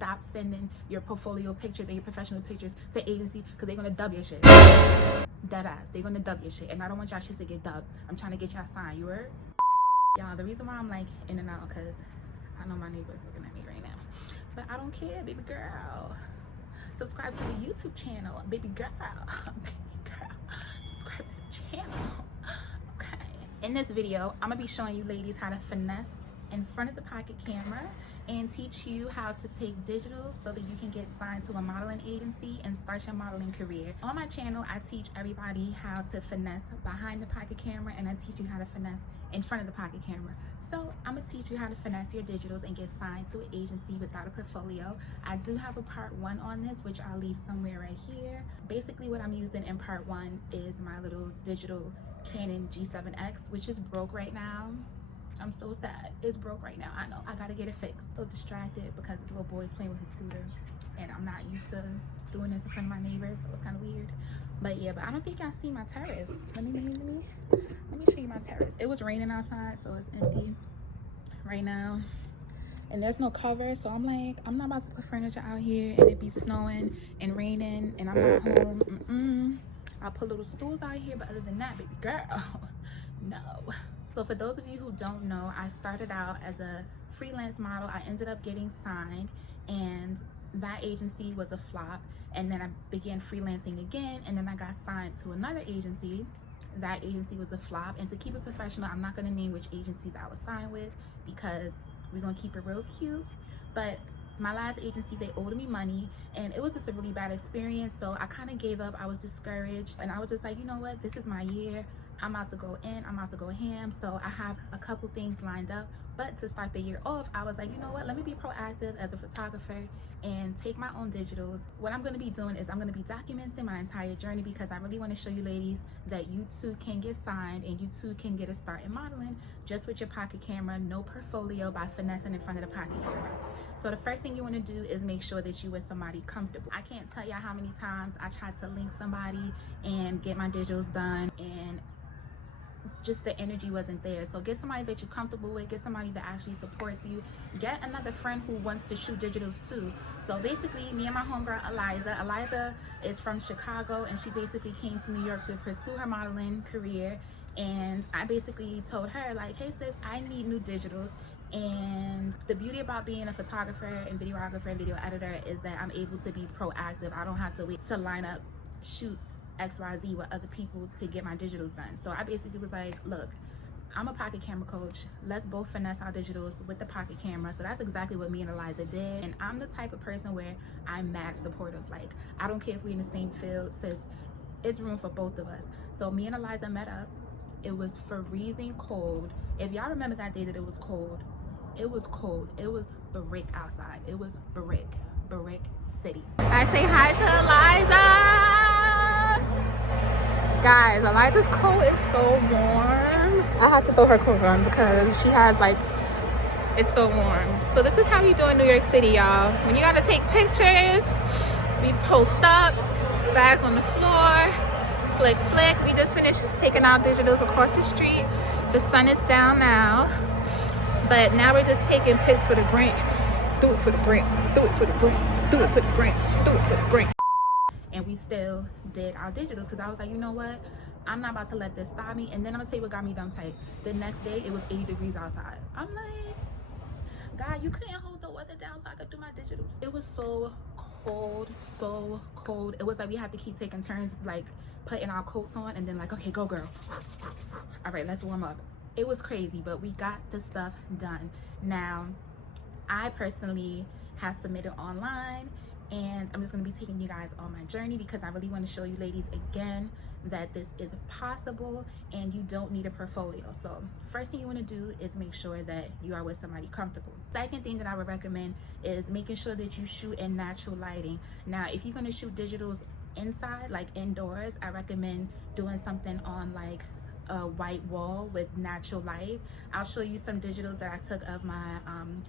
stop sending your portfolio pictures and your professional pictures to agency because they're gonna dub your shit. Dead ass, they're gonna dub your shit, and I don't want y'all shit to get dubbed. I'm trying to get y'all signed. You heard? Y'all, the reason why I'm like in and out because I know my neighbor's looking at me right now, but I don't care, baby girl. Subscribe to the YouTube channel, baby girl. Baby girl, subscribe to the channel. Okay. In this video, I'm gonna be showing you ladies how to finesse in front of the pocket camera and teach you how to take digital so that you can get signed to a modeling agency and start your modeling career. On my channel, I teach everybody how to finesse behind the pocket camera, and I teach you how to finesse in front of the pocket camera. So I'm gonna teach you how to finesse your digitals and get signed to an agency without a portfolio. I do have a part 1 on this, which I'll leave somewhere right here. Basically what I'm using in part 1 is my little digital Canon G7X, which is broke right now. I'm so sad. It's broke right now. I know. I gotta get it fixed. So distracted because this little boy's playing with his scooter, and I'm not used to doing this in front of my neighbors, so it's kind of weird. But yeah, but I don't think y'all see my terrace. Let me show you my terrace. It was raining outside, so it's empty right now, and there's no cover. So I'm like, I'm not about to put furniture out here and it be snowing and raining and I'm not home. I'll put little stools out here, but other than that, baby girl, no. So for those of you who don't know, I started out as a freelance model. I ended up getting signed, and that agency was a flop. And then I began freelancing again, and then I got signed to another agency. That agency was a flop. And to keep it professional, I'm not gonna name which agencies I was signed with because we're gonna keep it real cute. But my last agency, they owed me money, and it was just a really bad experience. So I kind of gave up. I was discouraged, and I was just like, you know what, this is my year. I'm about to go in, I'm about to go ham. So I have a couple things lined up, but to start the year off, I was like, you know what, let me be proactive as a photographer and take my own digitals. What I'm going to be doing is I'm going to be documenting my entire journey, because I really want to show you ladies that you too can get signed and you too can get a start in modeling just with your pocket camera, no portfolio, by finessing in front of the pocket camera. So the first thing you want to do is make sure that you with somebody comfortable. I can't tell y'all how many times I tried to link somebody and get my digitals done, and just the energy wasn't there. So get somebody that you're comfortable with, get somebody that actually supports you, get another friend who wants to shoot digitals too. So basically, me and my homegirl Eliza is from Chicago, and she basically came to New York to pursue her modeling career. And I basically told her, like, hey sis, I need new digitals. And the beauty about being a photographer and videographer and video editor is that I'm able to be proactive. I don't have to wait to line up shoots XYZ with other people to get my digitals done. So I basically was like, look, I'm a pocket camera coach. Let's both finesse our digitals with the pocket camera. So that's exactly what me and Eliza did. And I'm the type of person where I'm mad supportive. Like, I don't care if we're in the same field, sis, it's room for both of us. So me and Eliza met up. It was freezing cold. If y'all remember that day that it was cold, it was cold. It was brick outside. It was brick city. I say hi to Eliza. Guys, Eliza's coat is so warm. I had to throw her coat on because she has, like, it's so warm. So this is how we do in New York City, y'all. When you gotta take pictures, we post up, bags on the floor, flick. We just finished taking our digitals across the street. The sun is down now, but now we're just taking pics for the gram. Do it for the gram, do it for the gram, do it for the gram, do it for the gram. And we still did our digitals because I was like, you know what, I'm not about to let this stop me. And then I'm gonna tell you what got me dumb tight. The next day it was 80 degrees outside. I'm like, God, you couldn't hold the weather down so I could do my digitals. It was so cold. It was like we had to keep taking turns, like putting our coats on and then like, okay, go girl. All right, let's warm up. It was crazy, but we got the stuff done. Now, I personally have submitted online, and I'm just going to be taking you guys on my journey because I really want to show you ladies again that this is possible and you don't need a portfolio. So first thing you want to do is make sure that you are with somebody comfortable. Second thing that I would recommend is making sure that you shoot in natural lighting. Now, if you're going to shoot digitals inside, like indoors, I recommend doing something on like a white wall with natural light. I'll show you some digitals that I took of my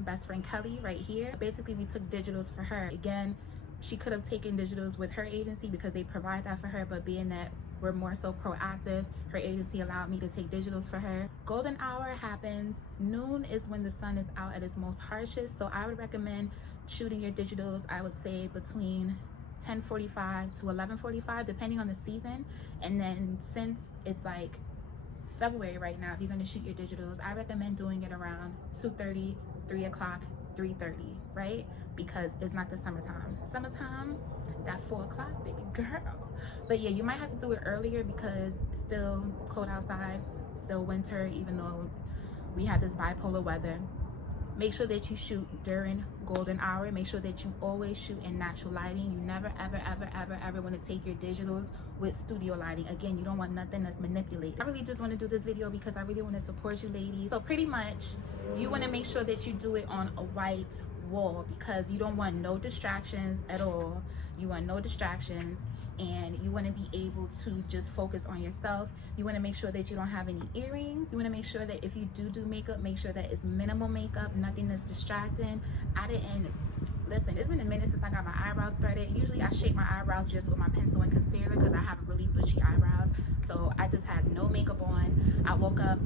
best friend Kelly right here. Basically, we took digitals for her. Again, she could have taken digitals with her agency because they provide that for her, but being that we're more so proactive, her agency allowed me to take digitals for her. Golden hour happens. Noon is when the sun is out at its most harshest, so I would recommend shooting your digitals, I would say between 10:45 to 11:45, depending on the season. And then since it's like February right now, if you're going to shoot your digitals, I recommend doing it around 2:30, 3 o'clock, 3:30, right? Because it's not the summertime. Summertime, that 4 o'clock, baby girl. But yeah, you might have to do it earlier because it's still cold outside, still winter, even though we have this bipolar weather. Make sure that you shoot during golden hour. Make sure that you always shoot in natural lighting. You never, ever want to take your digitals with studio lighting. Again, you don't want nothing that's manipulated. I really just want to do this video because I really want to support you ladies. So pretty much, you want to make sure that you do it on a white wall because you don't want no distractions at all. You want no distractions, and you want to be able to just focus on yourself. You want to make sure that you don't have any earrings. You want to make sure that if you do makeup, make sure that it's minimal makeup, nothing that's distracting. I didn't, listen, it's been a minute since I got my eyebrows threaded. Usually I shape my eyebrows just with my pencil and concealer because I have really bushy eyebrows. So I just had no makeup on. I woke up,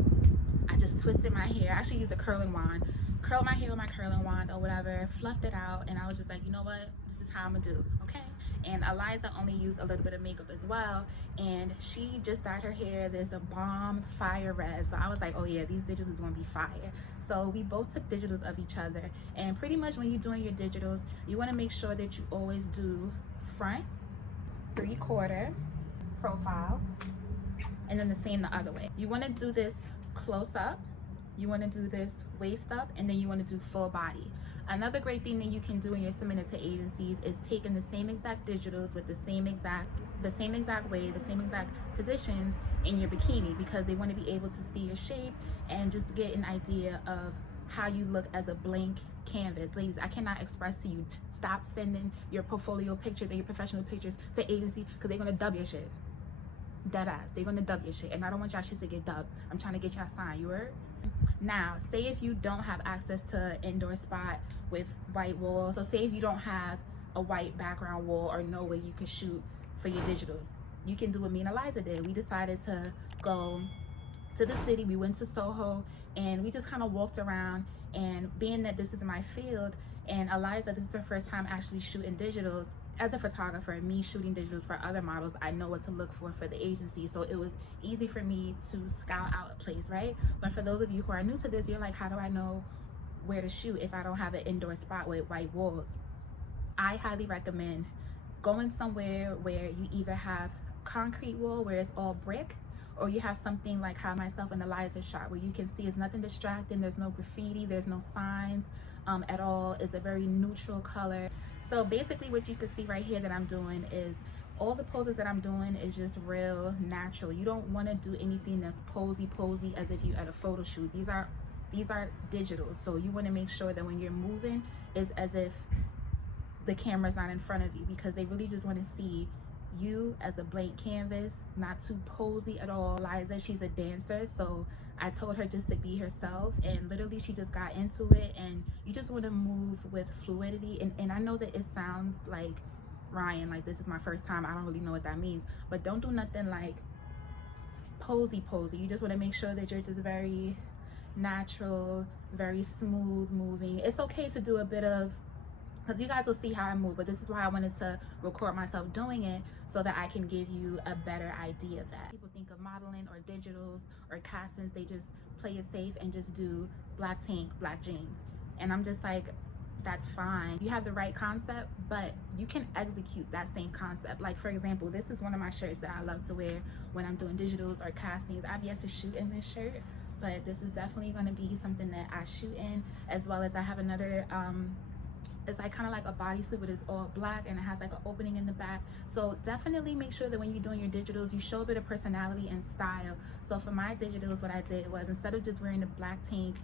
I just twisted my hair. I actually used a curling wand. Curled my hair with my curling wand or whatever, fluffed it out, and I was just like, you know what? This is how I'm gonna do, okay? And Eliza only used a little bit of makeup as well, and she just dyed her hair this bomb fire red. So I was like, oh yeah, these digitals is gonna be fire. So we both took digitals of each other, and pretty much when you're doing your digitals, you want to make sure that you always do front, 3/4, profile, and then the same the other way. You want to do this close up, you want to do this waist up, and then you want to do full body. Another great thing that you can do when you're submitting to agencies is taking the same exact digitals with the same exact way, the same exact positions in your bikini, because they want to be able to see your shape and just get an idea of how you look as a blank canvas. Ladies, I cannot express to you, stop sending your portfolio pictures and your professional pictures to agency because they're gonna dub your shit. Dead ass, they're gonna dub your shit, and I don't want y'all shit to get dubbed. I'm trying to get y'all signed, you heard? Now, say if you don't have access to an indoor spot with white walls, so say if you don't have a white background wall or no way you could shoot for your digitals, you can do what me and Eliza did. We decided to go to the city. We went to Soho and we just kind of walked around, and being that this is my field and Eliza, this is her first time actually shooting digitals. As a photographer, me shooting digitals for other models, I know what to look for the agency, so it was easy for me to scout out a place, right? But for those of you who are new to this, you're like, how do I know where to shoot if I don't have an indoor spot with white walls? I highly recommend going somewhere where you either have concrete wall where it's all brick, or you have something like how myself and Eliza shot where you can see it's nothing distracting, there's no graffiti, there's no signs at all. It's a very neutral color. So basically what you can see right here that I'm doing is all the poses that I'm doing is just real natural. You don't want to do anything that's posy as if you at a photo shoot. These are digitals, so you want to make sure that when you're moving is as if the camera's not in front of you, because they really just want to see you as a blank canvas, not too posy at all. Liza, she's a dancer, so I told her just to be herself, and literally she just got into it. And you just want to move with fluidity, and I know that it sounds like Ryan, like this is my first time, I don't really know what that means, but don't do nothing like posy. You just want to make sure that you're just very natural, very smooth moving. It's okay to do a bit of, because you guys will see how I move, but this is why I wanted to record myself doing it so that I can give you a better idea of that. People think of modeling or digitals or castings, they just play it safe and just do black tank, black jeans. And I'm just like, that's fine. You have the right concept, but you can execute that same concept. Like for example, this is one of my shirts that I love to wear when I'm doing digitals or castings. I've yet to shoot in this shirt, but this is definitely going to be something that I shoot in, as well as I have another it's like kind of like a bodysuit, but it's all black and it has like an opening in the back. So definitely make sure that when you're doing your digitals, you show a bit of personality and style. So for my digitals, what I did was, instead of just wearing the black tank,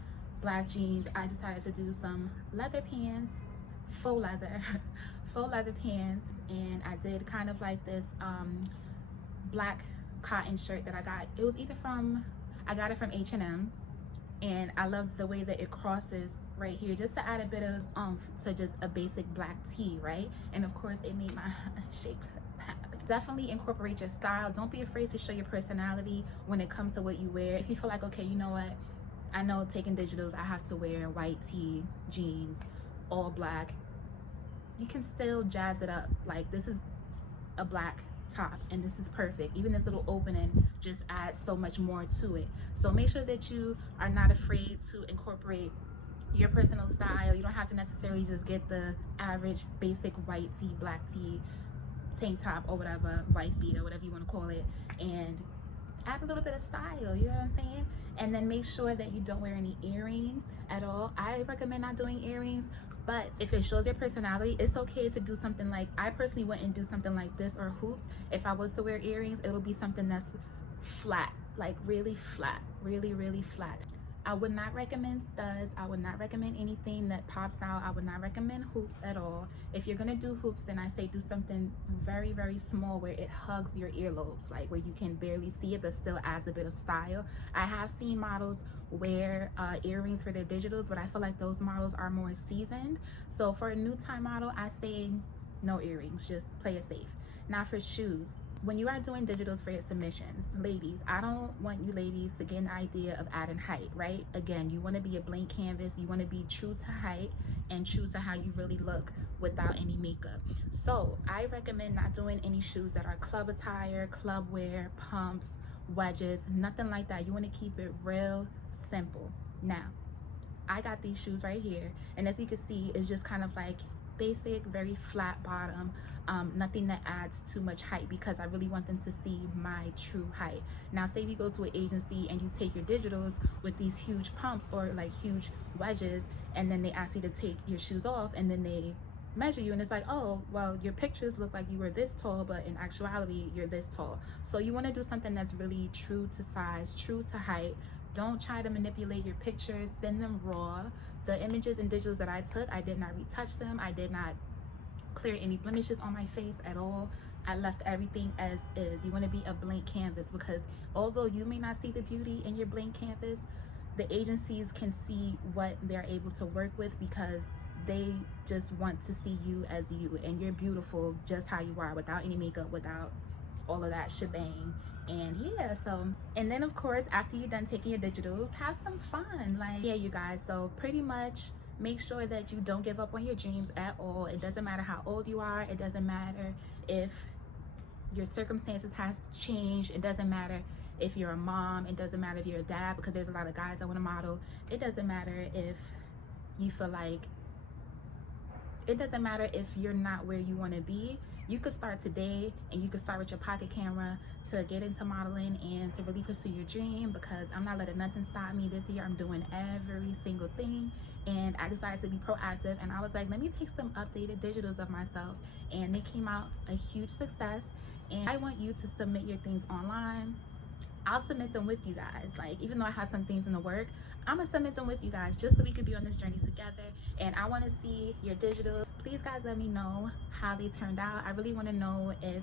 black jeans, I decided to do some leather pants, faux leather pants, and I did kind of like this black cotton shirt that I got. It was either I got it from H&M, and I love the way that it crosses right here, just to add a bit of oomph to just a basic black tee, right? And of course it made my shape happen. Definitely incorporate your style. Don't be afraid to show your personality when it comes to what you wear. If you feel like, okay, you know what, I know taking digitals, I have to wear white tee, jeans, all black, you can still jazz it up. Like, this is a black top and this is perfect. Even this little opening just adds so much more to it. So make sure that you are not afraid to incorporate your personal style. You don't have to necessarily just get the average basic white tee, black tee, tank top, or whatever, wife beater, whatever you want to call it, and add a little bit of style, you know what I'm saying? And then make sure that you don't wear any earrings at all. I recommend not doing earrings, but if it shows your personality, it's okay to do something like, I personally wouldn't do something like this or hoops. If I was to wear earrings, it'll be something that's flat, like really flat, really, really flat. I would not recommend studs. I would not recommend anything that pops out. I would not recommend hoops at all. If you're gonna do hoops, then I say do something very, very small where it hugs your earlobes, like where you can barely see it but still adds a bit of style. I have seen models wear earrings for their digitals, but I feel like those models are more seasoned. So for a new time model, I say no earrings, just play it safe. Now for shoes, when you are doing digitals for your submissions, ladies, I don't want you ladies to get an idea of adding height, right? Again, you want to be a blank canvas. You want to be true to height and true to how you really look without any makeup. So I recommend not doing any shoes that are club attire, club wear, pumps, wedges, nothing like that. You want to keep it real simple. Now, I got these shoes right here, and as you can see, it's just kind of like basic, very flat bottom, nothing that adds too much height, because I really want them to see my true height. Now say if you go to an agency and you take your digitals with these huge pumps or like huge wedges, and then they ask you to take your shoes off, and then they measure you and it's like, oh well, your pictures look like you were this tall, but in actuality you're this tall. So you want to do something that's really true to size, true to height. Don't try to manipulate your pictures, send them raw. The images and digitals that I took, I did not retouch them. I did not clear any blemishes on my face at all. I left everything as is. You want to be a blank canvas, because although you may not see the beauty in your blank canvas, the agencies can see what they're able to work with, because they just want to see you as you, and you're beautiful just how you are, without any makeup, without all of that shebang. And yeah, so, and then of course, after you're done taking your digitals, have some fun. Like, yeah, you guys, so pretty much make sure that you don't give up on your dreams at all. It doesn't matter how old you are. It doesn't matter if your circumstances has changed. It doesn't matter if you're a mom. It doesn't matter if you're a dad, because there's a lot of guys that want to model. It doesn't matter if you feel like, it doesn't matter if you're not where you want to be. You could start today, and you could start with your pocket camera to get into modeling and to really pursue your dream, because I'm not letting nothing stop me this year. I'm doing every single thing, and I decided to be proactive, and I was like, let me take some updated digitals of myself, and they came out a huge success. And I want you to submit your things online. I'll submit them with you guys. Like, even though I have some things in the work, I'm gonna submit them with you guys just so we could be on this journey together. And I want to see your digital. Please guys, let me know how they turned out. I really want to know if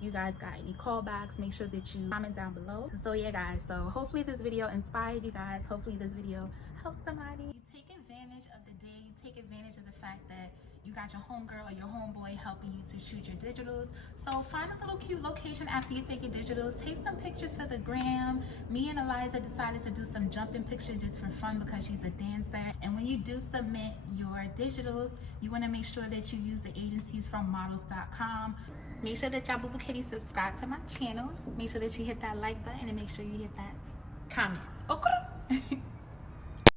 you guys got any callbacks. Make sure that you comment down below. So yeah guys, so hopefully this video inspired you guys. Hopefully this video helps somebody. You take advantage of the day. You take advantage of the fact that you got your homegirl or your homeboy helping you to shoot your digitals. So find a little cute location after you take your digitals. Take some pictures for the gram. Me and Eliza decided to do some jumping pictures just for fun, because she's a dancer. And when you do submit your digitals, you want to make sure that you use the agencies from models.com. Make sure that y'all boo boo kitty subscribe to my channel. Make sure that you hit that like button, and make sure you hit that comment. Okay.